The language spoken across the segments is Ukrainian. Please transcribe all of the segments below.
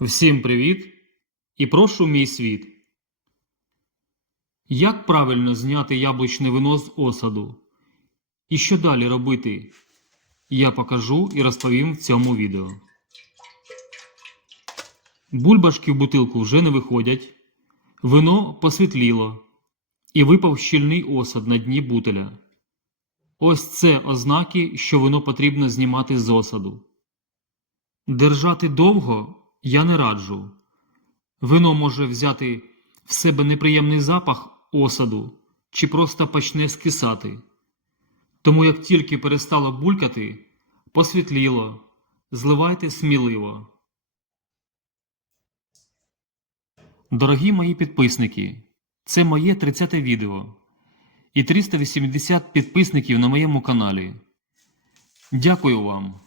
Всім привіт і прошу мій світ. Як правильно зняти яблучне вино з осаду? І що далі робити? Я покажу і розповім в цьому відео. Бульбашки в бутилку вже не виходять. Вино посвітліло і випав щільний осад на дні бутеля. Ось це ознаки, що вино потрібно знімати з осаду. Держати довго я не раджу. Вино може взяти в себе неприємний запах осаду чи просто почне скисати. Тому як тільки перестало булькати, посвітліло, зливайте сміливо. Дорогі мої підписники, це моє 30 відео і 380 підписників на моєму каналі. Дякую вам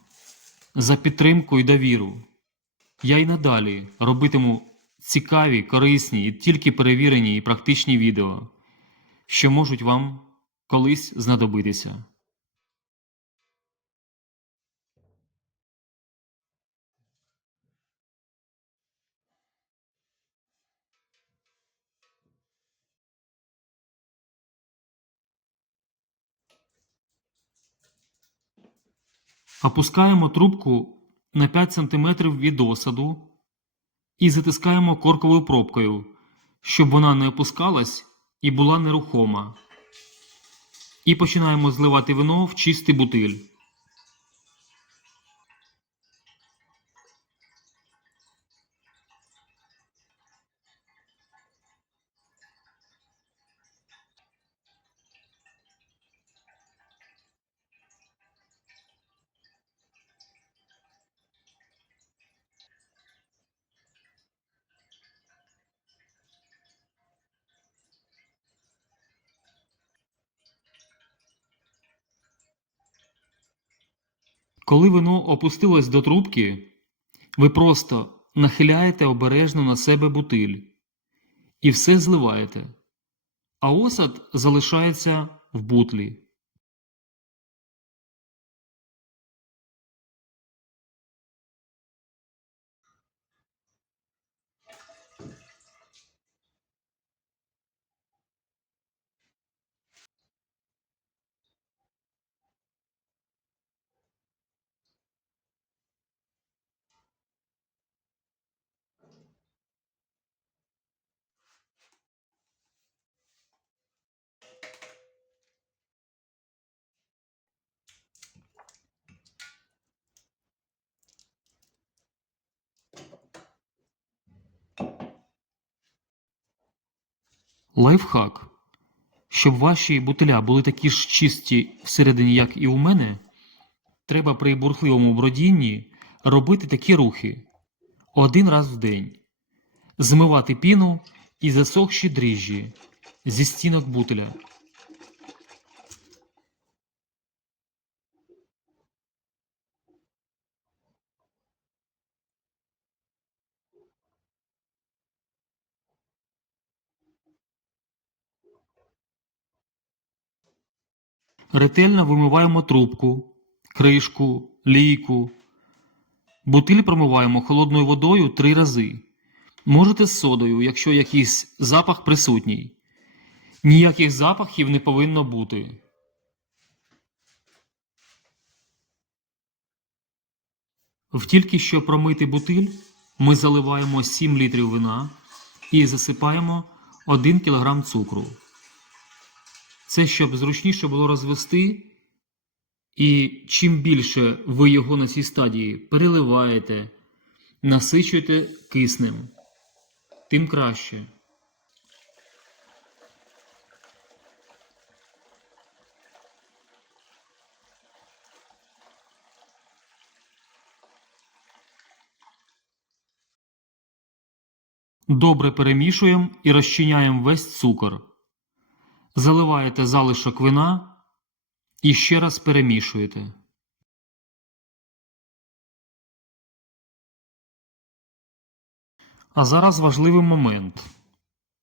за підтримку і довіру. Я й надалі робитиму цікаві, корисні і тільки перевірені і практичні відео, що можуть вам колись знадобитися. Опускаємо трубку на 5 см від осаду і затискаємо корковою пробкою, щоб вона не опускалась і була нерухома. І починаємо зливати вино в чистий бутиль. Коли вино опустилось до трубки, ви просто нахиляєте обережно на себе бутиль і все зливаєте, а осад залишається в бутлі. Лайфхак. Щоб ваші бутиля були такі ж чисті всередині, як і у мене, треба при бурхливому бродінні робити такі рухи один раз в день, змивати піну і засохші дріжджі зі стінок бутиля. Ретельно вимиваємо трубку, кришку, лійку. Бутиль промиваємо холодною водою три рази. Можете з содою, якщо якийсь запах присутній. Ніяких запахів не повинно бути. В тільки що промитий бутиль ми заливаємо 7 літрів вина і засипаємо 1 кг цукру. Це щоб зручніше було розвести, і чим більше ви його на цій стадії переливаєте, насичуєте киснем, тим краще. Добре перемішуємо і розчиняємо весь цукор. Заливаєте залишок вина і ще раз перемішуєте. А зараз важливий момент.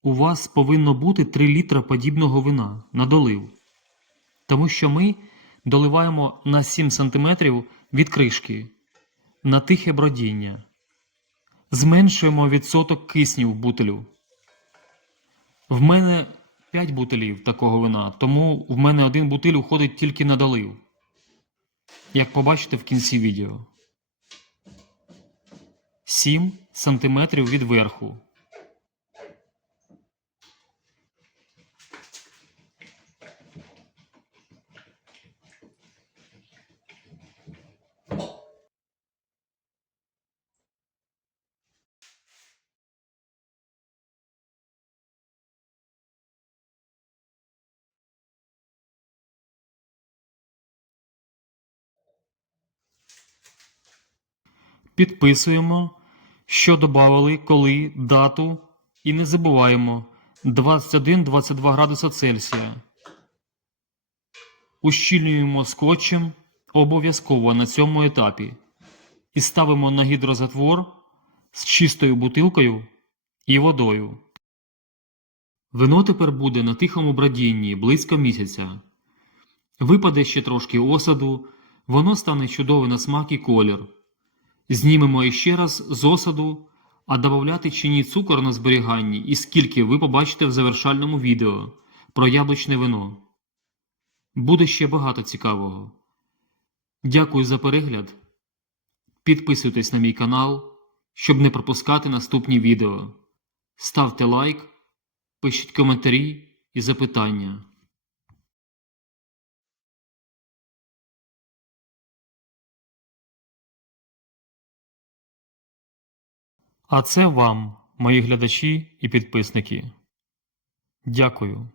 У вас повинно бути 3 літра подібного вина на долив. Тому що ми доливаємо на 7 см від кришки на тихе бродіння. Зменшуємо відсоток кисню в бутилю. В мене 5 бутилів такого вина, тому в мене один бутиль уходить тільки на долив. Як побачите в кінці відео. 7 сантиметрів від верху. Підписуємо, що додавали, коли, дату і не забуваємо 21-22 градуса Цельсія. Ущільнюємо скотчем обов'язково на цьому етапі і ставимо на гідрозатвор з чистою бутилкою і водою. Вино тепер буде на тихому бродінні близько місяця. Випаде ще трошки осаду, воно стане чудове на смак і колір. Знімемо іще раз з осаду, а додати чи ні цукор на зберіганні і скільки ви побачите в завершальному відео про яблучне вино. Буде ще багато цікавого. Дякую за перегляд. Підписуйтесь на мій канал, щоб не пропускати наступні відео. Ставте лайк, пишіть коментарі і запитання. А це вам, мої глядачі і підписники. Дякую.